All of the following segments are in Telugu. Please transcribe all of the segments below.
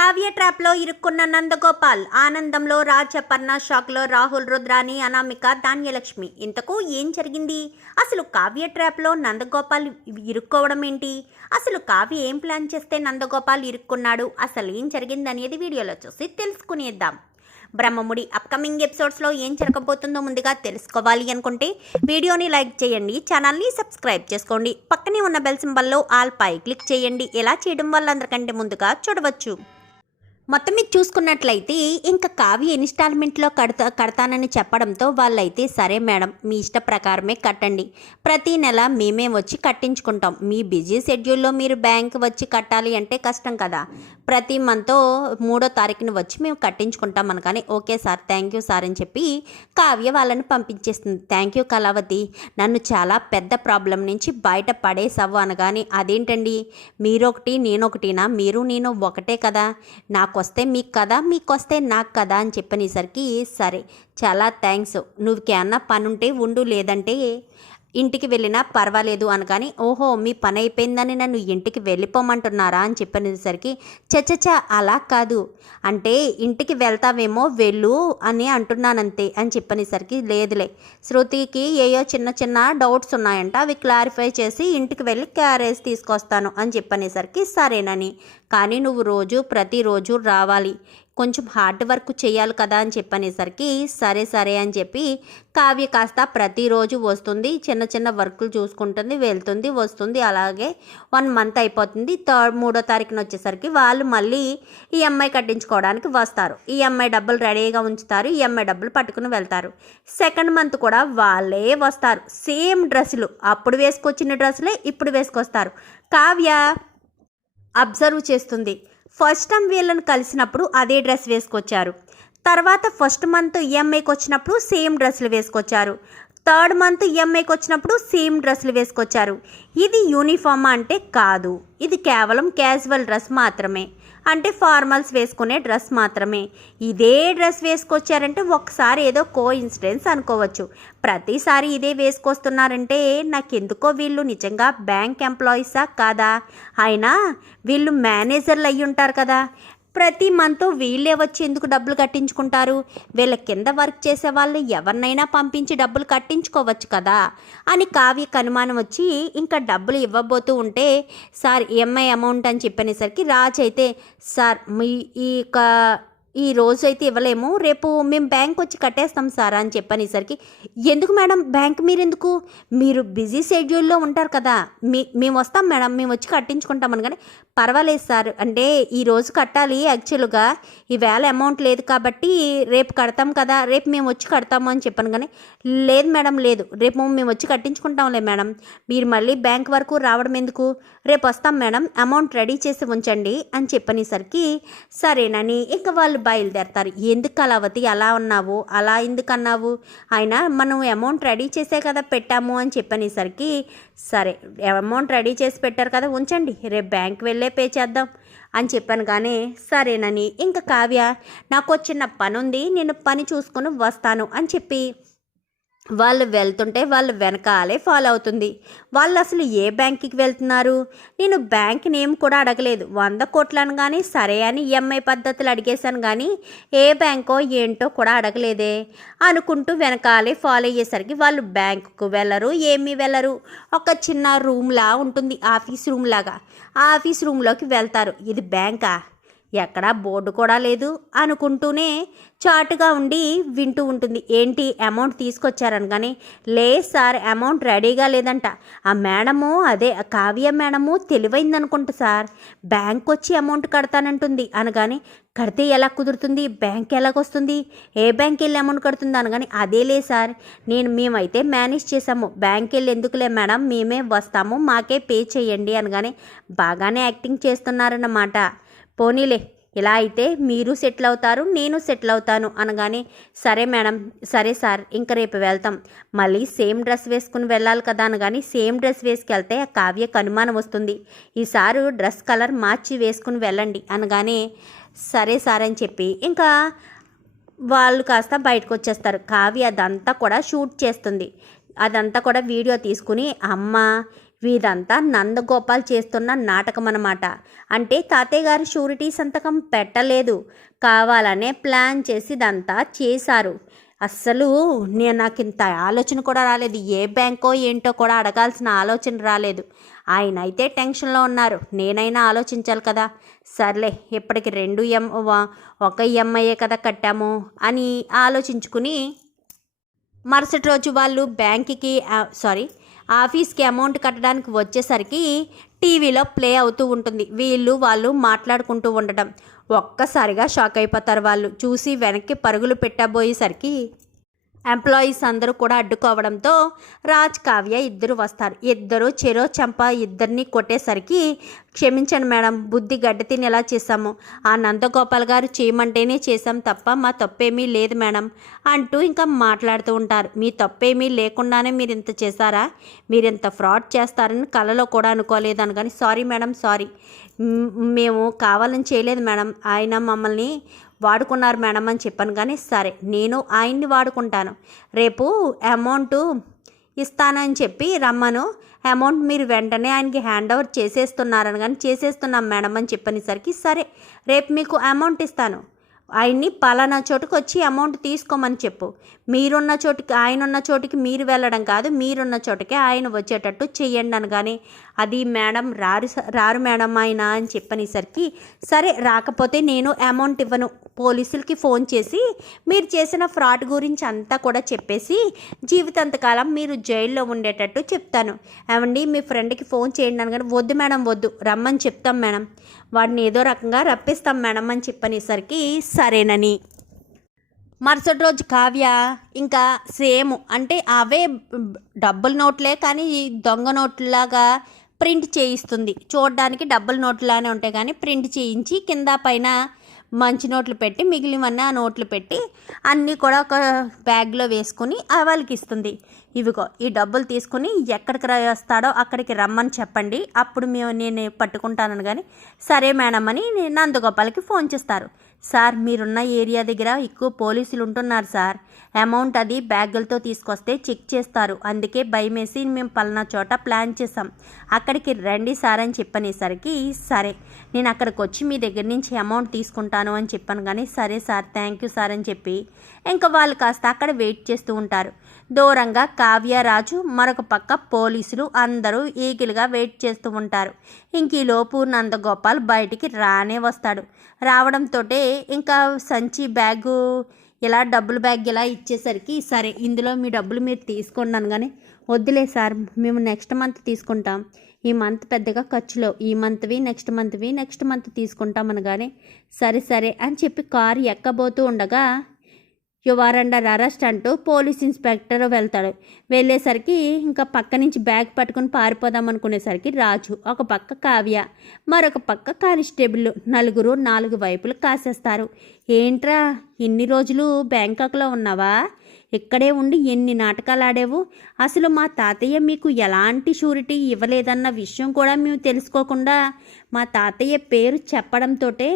కావ్య ట్రాప్లో ఇరుక్కున్న నందగోపాల్ ఆనందంలో రాజపర్ణ షాక్లో రాహుల్ రుద్రాని అనామిక ధాన్యలక్ష్మి. ఇంతకు ఏం జరిగింది? అసలు కావ్య ట్రాప్లో నందగోపాల్ ఇరుక్కోవడం ఏంటి? అసలు కావ్య ఏం ప్లాన్ చేస్తే నందగోపాల్ ఇరుక్కున్నాడు? అసలు ఏం జరిగింది అనేది వీడియోలో చూసి తెలుసుకునేద్దాం. బ్రహ్మముడి అప్కమింగ్ ఎపిసోడ్స్లో ఏం జరగబోతుందో ముందుగా తెలుసుకోవాలి అనుకుంటే వీడియోని లైక్ చేయండి ఛానల్ని సబ్స్క్రైబ్ చేసుకోండి. పక్కనే ఉన్న బెల్ సింబల్లో ఆల్ పై క్లిక్ చేయండి. ఎలా చేయడం వల్ల అందరికంటే ముందుగా చూడవచ్చు. మొత్తం మీద చూసుకున్నట్లయితే ఇంకా కావ్య ఇన్స్టాల్మెంట్లో కడతా కడతానని చెప్పడంతో వాళ్ళైతే సరే మేడం మీ ఇష్ట ప్రకారమే కట్టండి. ప్రతి నెల మేమే వచ్చి కట్టించుకుంటాం. మీ బిజీ షెడ్యూల్లో మీరు బ్యాంక్ వచ్చి కట్టాలి అంటే కష్టం కదా. ప్రతి మంత్ మూడో తారీఖున వచ్చి మేము కట్టించుకుంటాం అనగానే okay sir thank you sir అని చెప్పి కావ్య వాళ్ళని పంపించేస్తుంది. థ్యాంక్ యూ కళావతి నన్ను చాలా పెద్ద ప్రాబ్లం నుంచి బయట పడేసావు అనగానే అదేంటండి? మీరొకటి నేనొకటినా? మీరు నేను ఒకటే కదా. నాకు వస్తే మీకు కదా మీకు వస్తే నాకు కదా అని చెప్పనేసరికి సరే చాలా థ్యాంక్స్. నువ్వుకేమన్నా పని ఉంటే ఉండు లేదంటే ఇంటికి వెళ్ళినా పర్వాలేదు అనగాని ఓహో మీ పని అయిపోయిందని నన్ను ఇంటికి వెళ్ళిపోమంటున్నారా అని చెప్పనేసరికి చచ్చచ అలా కాదు. అంటే ఇంటికి వెళ్తావేమో వెళ్ళు అని అంటున్నానంతే అని చెప్పనేసరికి లేదులే. శృతికి ఏయో చిన్న చిన్న డౌట్స్ ఉన్నాయంట అవి క్లారిఫై చేసి ఇంటికి వెళ్ళి క్యారేజ్ తీసుకొస్తాను అని చెప్పనేసరికి సరేనని. కానీ నువ్వు రోజు ప్రతిరోజు రావాలి. కొంచెం హార్డ్ వర్క్ చేయాలి కదా అని చెప్పనేసరికి సరే సరే అని చెప్పి కావ్య కాస్త ప్రతిరోజు వస్తుంది. చిన్న చిన్న వర్కులు చూసుకుంటుంది వెళ్తుంది వస్తుంది. అలాగే వన్ మంత్ అయిపోతుంది. థర్డ్ మూడో తారీఖున వచ్చేసరికి వాళ్ళు మళ్ళీ ఈఎంఐ కట్టించుకోవడానికి వస్తారు. ఈఎంఐ డబ్బులు రెడీగా ఉంచుతారు. ఈఎంఐ డబ్బులు పట్టుకుని వెళ్తారు. సెకండ్ మంత్ కూడా వాళ్ళే వస్తారు. సేమ్ డ్రెస్సులు. అప్పుడు వేసుకొచ్చిన డ్రెస్సులే ఇప్పుడు వేసుకొస్తారు. కావ్య అబ్జర్వ్ చేస్తుంది. ఫస్ట్ టైం వీళ్ళని కలిసినప్పుడు అదే డ్రెస్ వేసుకొచ్చారు. తర్వాత ఫస్ట్ మంత్ ఈఎంఐకి వచ్చినప్పుడు సేమ్ డ్రెస్సులు వేసుకొచ్చారు. థర్డ్ మంత్ ఈఎంఐకి వచ్చినప్పుడు సేమ్ డ్రెస్సులు వేసుకొచ్చారు. ఇది యూనిఫామ్ అంటే కాదు. ఇది కేవలం క్యాజువల్ డ్రెస్ మాత్రమే. అంటే ఫార్మల్స్ వేసుకునే డ్రెస్ మాత్రమే. ఇదే డ్రెస్ వేసుకొచ్చారంటే ఒకసారి ఏదో కో ఇన్సిడెన్స్ అనుకోవచ్చు. ప్రతిసారి ఇదే వేసుకొస్తున్నారంటే నాకెందుకో వీళ్ళు నిజంగా బ్యాంక్ ఎంప్లాయీసా కాదా? అయినా వీళ్ళు మేనేజర్లు అయ్యి ఉంటారు కదా. ప్రతి మంత్ వీళ్ళే వచ్చి ఎందుకు డబ్బులు కట్టించుకుంటారు? వీళ్ళ కింద వర్క్ చేసే వాళ్ళు ఎవరినైనా పంపించి డబ్బులు కట్టించుకోవచ్చు కదా? అని కావ్యకు అనుమానం వచ్చి ఇంకా డబ్బులు ఇవ్వబోతూ ఉంటే సార్ ఈఎంఐ అమౌంట్ అని చెప్పనేసరికి రాజ్ అయితే సార్ మీ ఈ ఈ రోజు అయితే ఇవ్వలేము రేపు మేము బ్యాంక్ వచ్చి కట్టేస్తాం సార్ అని చెప్పనేసరికి ఎందుకు మేడం? బ్యాంక్ మీరు ఎందుకు మీరు బిజీ షెడ్యూల్లో ఉంటారు కదా మీ మేము వస్తాం మేడం మేము వచ్చి కట్టించుకుంటాం అనగానే పర్వాలేదు సార్. అంటే ఈ రోజు కట్టాలి యాక్చువల్గా. ఈవేళ అమౌంట్ లేదు కాబట్టి రేపు కడతాం కదా. రేపు మేము వచ్చి కడతాము అని చెప్పాను కానీ లేదు మేడం లేదు. రేపు మేము వచ్చి కట్టించుకుంటాంలే మేడం. మీరు మళ్ళీ బ్యాంక్ వరకు రావడం ఎందుకు? రేపు వస్తాం మేడం. అమౌంట్ రెడీ చేసి ఉంచండి అని చెప్పనేసరికి సరేనని ఇంకా వాళ్ళు బయలుదేరతారు. ఎందుకు కళావతి అలా ఉన్నావు అలా ఎందుకు అన్నావు? అయినా మనం అమౌంట్ రెడీ చేసే కదా పెట్టాము అని చెప్పనేసరికి సరే అమౌంట్ రెడీ చేసి పెట్టారు కదా ఉంచండి. రేపు బ్యాంక్ వెళ్ళే పే చేద్దాం. అని చెప్పాను కానీ సరేనని ఇంకా కావ్య నాకు చిన్న పని ఉంది నేను పని చూసుకుని వస్తాను అని చెప్పి వాళ్ళు వెళ్తుంటే వాళ్ళు వెనకాలే ఫాలో అవుతుంది. వాళ్ళు అసలు ఏ బ్యాంక్కి వెళ్తున్నారు? నేను బ్యాంక్ నేమ్ కూడా అడగలేదు. వంద కోట్లను కానీ సరే అని ఈఎంఐ పద్ధతులు అడిగేశాను కానీ ఏ బ్యాంకో ఏంటో కూడా అడగలేదే. అనుకుంటూ వెనకాలే ఫాలో అయ్యేసరికి వాళ్ళు బ్యాంకుకు వెళ్ళరు ఏమీ వెళ్ళరు ఒక చిన్న రూమ్లా ఉంటుంది ఆఫీస్ రూమ్ లాగా ఆ ఆఫీస్ రూమ్లోకి వెళ్తారు. ఇది బ్యాంకా? ఎక్కడా బోర్డు కూడా లేదు అనుకుంటూనే చాటుగా ఉండి వింటూ ఉంటుంది. ఏంటి? అమౌంట్ తీసుకొచ్చారనగానే లేదు సార్ అమౌంట్ రెడీగా లేదంట. ఆ మేడము అదే కావ్య మేడము తెలివైందనుకుంటా సార్. బ్యాంక్ వచ్చి అమౌంట్ కడతానంటుంది అనగానే కడితే ఎలా కుదురుతుంది? బ్యాంక్ ఎలాగొస్తుంది? ఏ బ్యాంక్ వెళ్ళి అమౌంట్ కడుతుంది అనగానే అదేలే సార్. నేను మేమైతే మేనేజ్ చేసాము బ్యాంక్ వెళ్ళి ఎందుకులే మేడం? మేమే వస్తాము మాకే పే చేయండి అనగానే బాగానే యాక్టింగ్ చేస్తున్నారన్నమాట. పోనీలే ఇలా అయితే మీరు సెటిల్ అవుతారు నేను సెటిల్ అవుతాను అనగానే సరే మేడం సరే సార్ ఇంక రేపు వెళ్తాం. మళ్ళీ సేమ్ డ్రెస్ వేసుకుని వెళ్ళాలి కదా అనగాని సేమ్ డ్రెస్ వేసుకెళ్తే ఆ కావ్యకు అనుమానం వస్తుంది. ఈసారి డ్రెస్ కలర్ మార్చి వేసుకుని వెళ్ళండి అనగానే సరే సార్ అని చెప్పి ఇంకా వాళ్ళు కాస్త బయటకు వచ్చేస్తారు. కావ్య అదంతా కూడా షూట్ చేస్తుంది. అదంతా కూడా వీడియో తీసుకుని అమ్మ వీదంతా నందగోపాల్ చేస్తున్న నాటకం అన్నమాట అంటే తాతయ్య గారు షూరిటీ సంతకం పెట్టలేదు. కావాలనే ప్లాన్ చేసి ఇదంతా చేశారు. అస్సలు నేను నాకు ఇంత ఆలోచన కూడా రాలేదు. ఏ బ్యాంకో ఏంటో కూడా అడగాల్సిన ఆలోచన రాలేదు. ఆయన అయితే టెన్షన్లో ఉన్నారు. నేనైనా ఆలోచించాలి కదా. సర్లే ఇప్పటికి రెండు ఎం ఒక ఎంఐఏ కదా కట్టాము అని ఆలోచించుకుని మరుసటి రోజు వాళ్ళు బ్యాంక్కి సారీ ఆఫీస్కి అమౌంట్ కట్టడానికి వచ్చేసరికి టీవీలో ప్లే అవుతూ ఉంటుంది. వీళ్ళు వాళ్ళు మాట్లాడుకుంటూ ఉండటం. ఒక్కసారిగా షాక్ అయిపోతారు వాళ్ళు. చూసి వెనక్కి పరుగులు పెట్టబోయేసరికి ఎంప్లాయీస్ అందరూ కూడా అడ్డుకోవడంతో రాజ్ కావ్య ఇద్దరు వస్తారు. ఇద్దరు చెరో చంప ఇద్దరిని కొట్టేసరికి క్షమించండి మేడం బుద్ధి గడ్డి తిని ఎలా చేశాము? ఆ నందగోపాల్ గారు చేయమంటేనే చేశాం తప్ప మా తప్పేమీ లేదు మేడం అంటూ ఇంకా మాట్లాడుతూ ఉంటారు. మీ తప్పేమీ లేకుండానే మీరు ఇంత చేశారా? మీరు ఇంత ఫ్రాడ్ చేస్తారని కలలో కూడా అనుకోలేదు కానీ సారీ మేడం సారీ. మేము కావాలని చేయలేదు మేడం. ఆయన మమ్మల్ని వాడుకున్నారు మేడం అని చెప్పాను కానీ సరే నేను ఆయన్ని వాడుకుంటాను. రేపు అమౌంట్ ఇస్తానని చెప్పి రమ్మను. అమౌంట్ మీరు వెంటనే ఆయనకి హ్యాండ్ ఓవర్ చేసేస్తున్నారని కానీ చేసేస్తున్నాం మేడం అని చెప్పనేసరికి సరే రేపు మీకు అమౌంట్ ఇస్తాను. ఆయన్ని పలానా చోటుకు వచ్చి అమౌంట్ తీసుకోమని చెప్పు. మీరున్న చోటుకి ఆయన ఉన్న చోటికి మీరు వెళ్ళడం కాదు మీరున్న చోటుకే ఆయన వచ్చేటట్టు చెయ్యండి అనగానే అది మేడం రారు స- రారు మేడం ఆయన అని చెప్పనేసరికి సరే రాకపోతే నేను అమౌంట్ ఇవ్వను. పోలీసులకి ఫోన్ చేసి మీరు చేసిన ఫ్రాడ్ గురించి అంతా కూడా చెప్పేసి జీవితాంతకాలం మీరు జైల్లో ఉండేటట్టు చెప్తాను. ఏమండి మీ ఫ్రెండ్కి ఫోన్ చేయండి అనగానే వద్దు మేడం వద్దు రమ్మని చెప్తాం మేడం. వాడిని ఏదో రకంగా రప్పిస్తాం మేడం అని చెప్పనేసరికి సరేనని. మరుసటి రోజు కావ్య ఇంకా సేమ్ అంటే అవే డబ్బుల నోట్లే కానీ ఈ దొంగ నోట్లాగా ప్రింట్ చేయిస్తుంది. చూడడానికి డబ్బుల నోట్లానే ఉంటాయి కానీ ప్రింట్ చేయించి కింద పైన మంచి నోట్లు పెట్టి మిగిలినవన్నీ ఆ నోట్లు పెట్టి అన్నీ కూడా ఒక బ్యాగ్లో వేసుకుని వాళ్ళకి ఇస్తుంది. ఇవిగో ఈ డబ్బులు తీసుకుని ఎక్కడికి వస్తాడో అక్కడికి రమ్మని చెప్పండి. అప్పుడు మేము నేను పట్టుకుంటానని కానీ సరే మేడం అని నందగోపాల్కి ఫోన్ చేస్తారు. సార్ మీరున్న ఏరియా దగ్గర ఎక్కువ పోలీసులు ఉంటున్నారు సార్. అమౌంట్ అది బ్యాగులతో తీసుకొస్తే చెక్ చేస్తారు. అందుకే భయమేసి మేము పలానా చోట ప్లాన్ చేసాం అక్కడికి రండి సార్ అని చెప్పనేసరికి సరే నేను అక్కడికి వచ్చి మీ దగ్గర నుంచి అమౌంట్ తీసుకుంటాను అని చెప్పాను కానీ సరే సార్ థ్యాంక్ యూ సార్ అని చెప్పి ఇంకా వాళ్ళు కాస్త అక్కడ వెయిట్ చేస్తూ ఉంటారు. దూరంగా కావ్యరాజు మరొక పక్క పోలీసులు అందరూ ఈగిలుగా వెయిట్ చేస్తూ ఉంటారు. ఇంక ఈ నందగోపాల్ బయటికి రానే వస్తాడు. రావడంతో ఇంకా సంచి బ్యాగు ఇలా డబ్బులు బ్యాగ్ ఇలా ఇచ్చేసరికి సరే ఇందులో మీ డబ్బులు మీరు తీసుకోండి అనగానే వద్దులే సార్ మేము నెక్స్ట్ మంత్ తీసుకుంటాం. ఈ మంత్ పెద్దగా ఖర్చులో ఈ మంత్వి నెక్స్ట్ మంత్వి నెక్స్ట్ మంత్ తీసుకుంటాం అనగానే సరే సరే అని చెప్పి కారు ఎక్కబోతూ ఉండగా యువర్ అండర్ అరెస్ట్ అంటూ పోలీస్ ఇన్స్పెక్టర్ వెళ్తాడు. వెళ్ళేసరికి ఇంకా పక్క నుంచి బ్యాగ్ పట్టుకుని పారిపోదాం అనుకునేసరికి రాజు ఒక పక్క కావ్య మరొక పక్క కానిస్టేబుల్ నలుగురు నాలుగు వైపులు కాసేస్తారు. ఏంట్రా ఇన్ని రోజులు బ్యాంకాక్లో ఉన్నావా? ఇక్కడే ఉండి ఎన్ని నాటకాలు ఆడేవు అసలు మా తాతయ్య మీకు ఎలాంటి షూరిటీ ఇవ్వలేదన్న విషయం కూడా మేము తెలుసుకోకుండా మా తాతయ్య పేరు చెప్పడంతోటే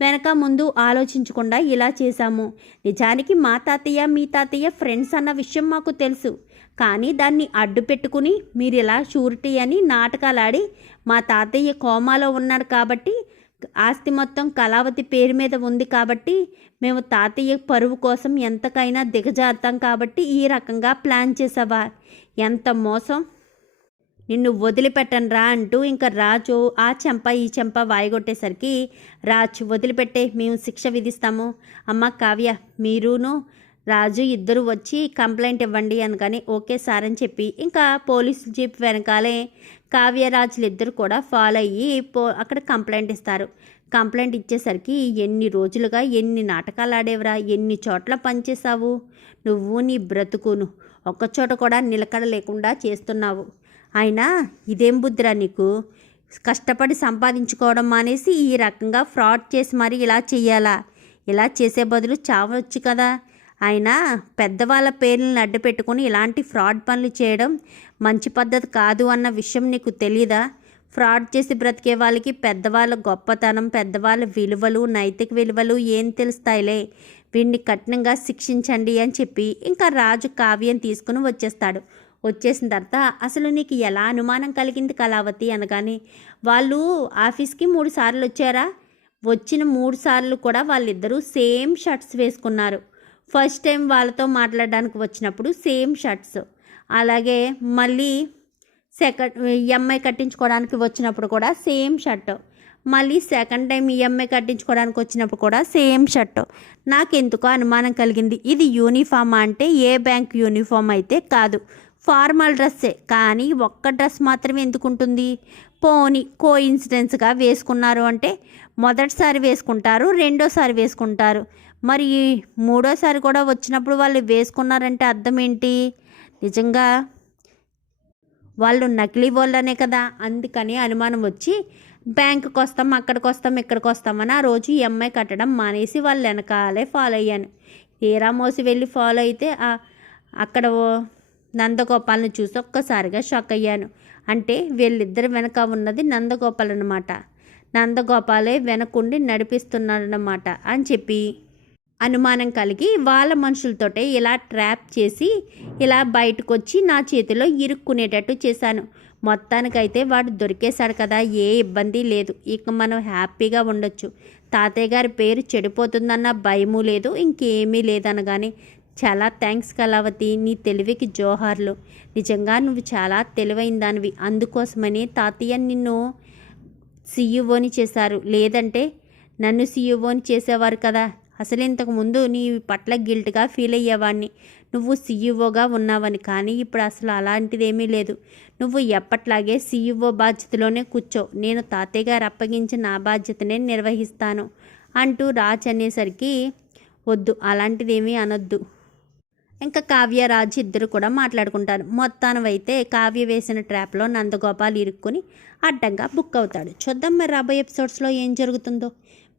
వెనక ముందు ఆలోచించకుండా ఇలా చేశాము. నిజానికి మా తాతయ్య మీ తాతయ్య ఫ్రెండ్స్ అన్న విషయం మాకు తెలుసు. కానీ దాన్ని అడ్డు పెట్టుకుని మీరు ఇలా షూరిటీ అని నాటకాలాడి మా తాతయ్య కోమాలో ఉన్నాడు కాబట్టి ఆస్తి మొత్తం కళావతి పేరు మీద ఉంది కాబట్టి మేము తాతయ్య పరువు కోసం ఎంతకైనా దిగజారుతాం కాబట్టి ఈ రకంగా ప్లాన్ చేసావా? ఎంత మోసం? నిన్ను వదిలిపెట్టనురా అంటూ ఇంకా రాజు ఆ చెంప ఈ చెంప వాయిగొట్టేసరికి రాజు వదిలిపెట్టే మేము శిక్ష విధిస్తాము. అమ్మ కావ్య మీరును రాజు ఇద్దరు వచ్చి కంప్లైంట్ ఇవ్వండి అనగానే ఓకే సార్ అని చెప్పి ఇంకా పోలీసు జీప్ వెనకాలే కావ్యరాజులు ఇద్దరు కూడా ఫాలో అయ్యి పో అక్కడ కంప్లైంట్ ఇస్తారు. కంప్లైంట్ ఇచ్చేసరికి ఎన్ని రోజులుగా ఎన్ని నాటకాలు ఆడేవరా ఎన్ని చోట్ల పనిచేసావు నువ్వు నీ బ్రతుకును ఒక్కచోట కూడా నిలకడ లేకుండా చేస్తున్నావు. అయినా ఇదేం బుద్ధిరా నీకు? కష్టపడి సంపాదించుకోవడం మానేసి ఈ రకంగా ఫ్రాడ్ చేసి మరి ఇలా చెయ్యాలా? ఇలా చేసే బదులు చావచ్చు కదా. ఆయన పెద్దవాళ్ళ పేర్లను అడ్డు పెట్టుకుని ఇలాంటి ఫ్రాడ్ పనులు చేయడం మంచి పద్ధతి కాదు అన్న విషయం నీకు తెలీదా? ఫ్రాడ్ చేసి బ్రతికే వాళ్ళకి పెద్దవాళ్ళ గొప్పతనం పెద్దవాళ్ళ విలువలు నైతిక విలువలు ఏం తెలుస్తాయిలే? వీడిని కఠినంగా శిక్షించండి అని చెప్పి ఇంకా రాజు కావ్యం తీసుకుని వచ్చేస్తాడు. వచ్చేసిన తర్వాత అసలు నీకు ఎలా అనుమానం కలిగింది కళావతి అనగానే వాళ్ళు ఆఫీస్కి మూడు సార్లు వచ్చారా? వచ్చిన మూడు సార్లు కూడా వాళ్ళిద్దరూ సేమ్ షర్ట్స్ వేసుకున్నారు. ఫస్ట్ టైం వాళ్ళతో మాట్లాడడానికి వచ్చినప్పుడు సేమ్ షర్ట్స్. అలాగే మళ్ళీ సెకండ్ ఈఎంఐ కట్టించుకోవడానికి వచ్చినప్పుడు కూడా సేమ్ షర్ట్. మళ్ళీ సెకండ్ టైం ఈఎంఐ కట్టించుకోవడానికి వచ్చినప్పుడు కూడా సేమ్ షర్ట్. నాకెందుకో అనుమానం కలిగింది. ఇది యూనిఫామ్ అంటే ఏ బ్యాంక్ యూనిఫామ్ అయితే కాదు. ఫార్మల్ డ్రెస్సే. కానీ ఒక్క డ్రెస్ మాత్రమే ఎందుకు ఉంటుంది? పోని కో ఇన్సిడెన్స్గా వేసుకున్నారు అంటే మొదటిసారి వేసుకుంటారు రెండోసారి వేసుకుంటారు. మరి మూడోసారి కూడా వచ్చినప్పుడు వాళ్ళు వేసుకున్నారంటే అర్థం ఏంటి? నిజంగా వాళ్ళు నకిలీ వాళ్ళనే కదా అందుకని అనుమానం వచ్చి బ్యాంకుకి వస్తాం అక్కడికి వస్తాం ఇక్కడికి వస్తామని ఆ రోజు ఈఎంఐ కట్టడం మానేసి వాళ్ళు వెనకాలే ఫాలో అయ్యాను. తీరా మోసి వెళ్ళి ఫాలో అయితే అక్కడ నందగోపాల్ని చూసి ఒక్కసారిగా షాక్ అయ్యాను. అంటే వీళ్ళిద్దరు వెనక ఉన్నది నందగోపాల్ అనమాట నందగోపాలే వెనకుండి నడిపిస్తున్నాడనమాట అని చెప్పి అనుమానం కలిగి వాళ్ళ మనుషులతోటే ఇలా ట్రాప్ చేసి ఇలా బయటకు వచ్చి నా చేతిలో ఇరుక్కునేటట్టు చేశాను. మొత్తానికైతే వాడు దొరికేశాడు కదా ఏ ఇబ్బంది లేదు. ఇక మనం హ్యాపీగా ఉండొచ్చు. తాతయ్య గారి పేరు చెడిపోతుందన్న భయము లేదు ఇంకేమీ లేదనగానే చాలా థ్యాంక్స్ కళావతి నీ తెలివికి జోహార్లు. నిజంగా నువ్వు చాలా తెలివైన దానివి. అందుకోసమని తాతయ్య నిన్ను సీఈఓని చేశారు. లేదంటే నన్ను సీఈఓని చేసేవారు కదా. అసలు ఇంతకు ముందు నీ పట్ల గిల్ట్గా ఫీల్ అయ్యేవాడిని. నువ్వు సీఈఓగా ఉన్నావని కానీ ఇప్పుడు అసలు అలాంటిదేమీ లేదు. నువ్వు ఎప్పట్లాగే సీఈఓ బాధ్యతలోనే కూర్చో. నేను తాతయ్య గారు అప్పగించిన నా బాధ్యతనే నిర్వహిస్తాను అంటూ రాజ్ అనేసరికి వద్దు అలాంటిదేమీ అనొద్దు. ఇంకా కావ్య రాజు ఇద్దరు కూడా మాట్లాడుకుంటారు. మొత్తానవైతే కావ్య వేసిన ట్రాప్లో నందగోపాల్ ఇరుక్కుని అడ్డంగా బుక్ అవుతాడు. చూద్దాం మరి రాబోయే ఎపిసోడ్స్లో ఏం జరుగుతుందో.